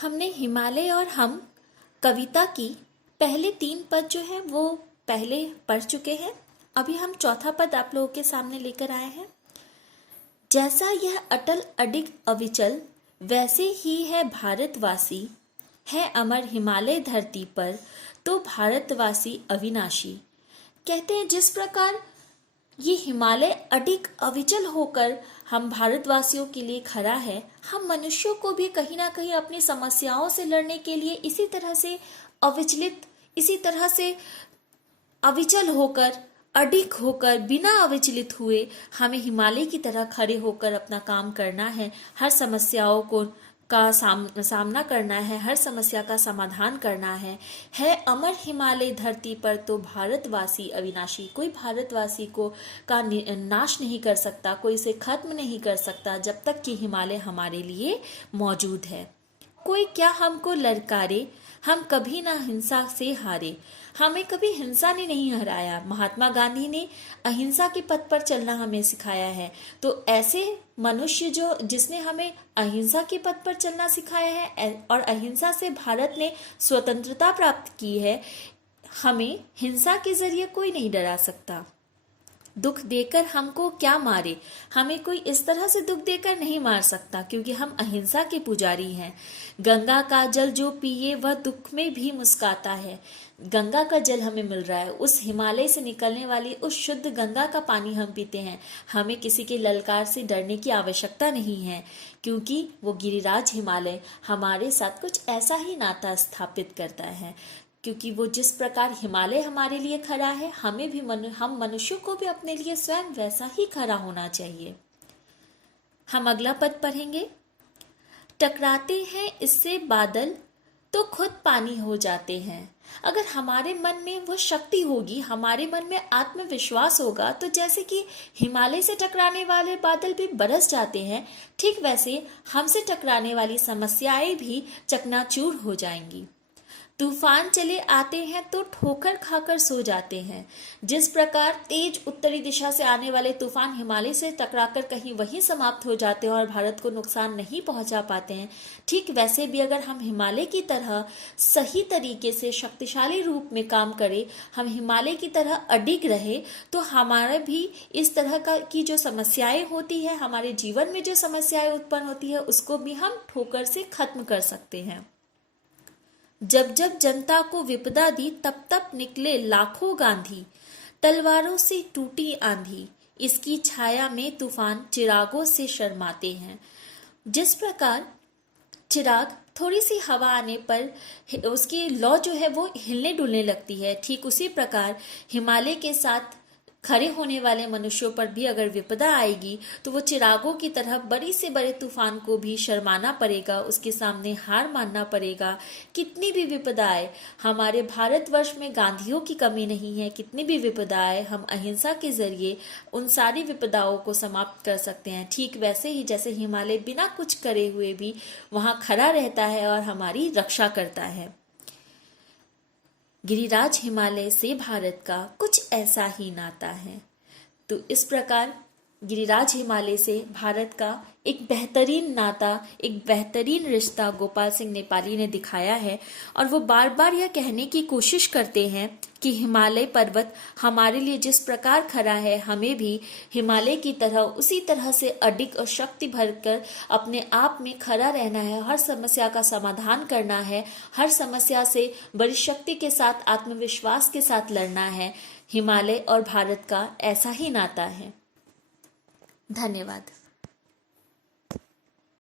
हमने हिमालय और हम कविता की पहले 3 पद जो है वो पहले पढ़ चुके हैं। अभी हम चौथा पद आप लोगों के सामने लेकर आए हैं। जैसा यह अटल अडिग अविचल, वैसे ही है भारतवासी, है अमर हिमालय धरती पर, तो भारतवासी अविनाशी। कहते हैं जिस प्रकार ये हिमालय अडिग अविचल होकर हम भारतवासियों के लिए खड़ा है, हम मनुष्यों को भी कहीं ना कहीं अपनी समस्याओं से लड़ने के लिए इसी तरह से अविचलित, इसी तरह से अविचल होकर, अडिग होकर, बिना अविचलित हुए हमें हिमालय की तरह खड़े होकर अपना काम करना है। हर समस्याओं को का सामना करना है, हर समस्या का समाधान करना है अमर हिमालय धरती पर, तो भारतवासी अविनाशी। कोई भारतवासी को का नाश नहीं कर सकता, कोई इसे खत्म नहीं कर सकता जब तक कि हिमालय हमारे लिए मौजूद है। कोई क्या हमको ललकारे, हम कभी ना हिंसा से हारे। हमें कभी हिंसा ने नहीं हराया। महात्मा गांधी ने अहिंसा के पथ पर चलना हमें सिखाया है। तो ऐसे मनुष्य जिसने हमें अहिंसा के पथ पर चलना सिखाया है और अहिंसा से भारत ने स्वतंत्रता प्राप्त की है, हमें हिंसा के जरिए कोई नहीं डरा सकता। दुख देकर हमको क्या मारे, हमें कोई इस तरह से दुख देकर नहीं मार सकता, क्योंकि हम अहिंसा के पुजारी हैं। गंगा का जल जो पिए वह दुख में भी मुस्काता है। गंगा का जल हमें मिल रहा है, उस हिमालय से निकलने वाली उस शुद्ध गंगा का पानी हम पीते हैं। हमें किसी के ललकार से डरने की आवश्यकता नहीं है, क्योंकि वो गिरिराज हिमालय हमारे साथ कुछ ऐसा ही नाता स्थापित करता है। क्योंकि वो जिस प्रकार हिमालय हमारे लिए खड़ा है, हमें भी हम मनुष्यों को भी अपने लिए स्वयं वैसा ही खड़ा होना चाहिए। हम अगला पद पढ़ेंगे। टकराते हैं इससे बादल, तो खुद पानी हो जाते हैं। अगर हमारे मन में वो शक्ति होगी, हमारे मन में आत्मविश्वास होगा, तो जैसे कि हिमालय से टकराने वाले बादल भी बरस जाते हैं, ठीक वैसे हमसे टकराने वाली समस्याएं भी चकनाचूर हो जाएंगी। तूफान चले आते हैं तो ठोकर खाकर सो जाते हैं। जिस प्रकार तेज उत्तरी दिशा से आने वाले तूफान हिमालय से टकराकर कहीं वहीं समाप्त हो जाते हैं और भारत को नुकसान नहीं पहुंचा पाते हैं, ठीक वैसे भी अगर हम हिमालय की तरह सही तरीके से शक्तिशाली रूप में काम करें, हम हिमालय की तरह अडिग रहे, तो हमारे भी इस तरह की जो समस्याएं होती है, हमारे जीवन में जो समस्याएं उत्पन्न होती है, उसको भी हम ठोकर से खत्म कर सकते हैं। जब जब जनता को विपदा दी, तब तब निकले लाखों गांधी, तलवारों से टूटी आंधी, इसकी छाया में तूफान चिरागों से शर्माते हैं। जिस प्रकार चिराग थोड़ी सी हवा आने पर उसकी लौ जो है वो हिलने डुलने लगती है, ठीक उसी प्रकार हिमालय के साथ खड़े होने वाले मनुष्यों पर भी अगर विपदा आएगी, तो वो चिरागों की तरह बड़ी से बड़े तूफान को भी शर्माना पड़ेगा, उसके सामने हार मानना पड़ेगा। कितनी भी विपदा आए, हमारे भारतवर्ष में गांधियों की कमी नहीं है। कितनी भी विपदा आए, हम अहिंसा के जरिए उन सारी विपदाओं को समाप्त कर सकते हैं। ठीक वैसे ही जैसे हिमालय बिना कुछ करे हुए भी वहां खड़ा रहता है और हमारी रक्षा करता है। गिरिराज हिमालय से भारत का कुछ ऐसा ही नाता है। तो इस प्रकार गिरिराज हिमालय से भारत का एक बेहतरीन नाता, एक बेहतरीन रिश्ता गोपाल सिंह नेपाली ने दिखाया है। और वो बार बार यह कहने की कोशिश करते हैं कि हिमालय पर्वत हमारे लिए जिस प्रकार खड़ा है, हमें भी हिमालय की तरह उसी तरह से अडिग और शक्ति भरकर अपने आप में खड़ा रहना है। हर समस्या का समाधान करना है, हर समस्या से बड़ी शक्ति के साथ, आत्मविश्वास के साथ लड़ना है। हिमालय और भारत का ऐसा ही नाता है। धन्यवाद।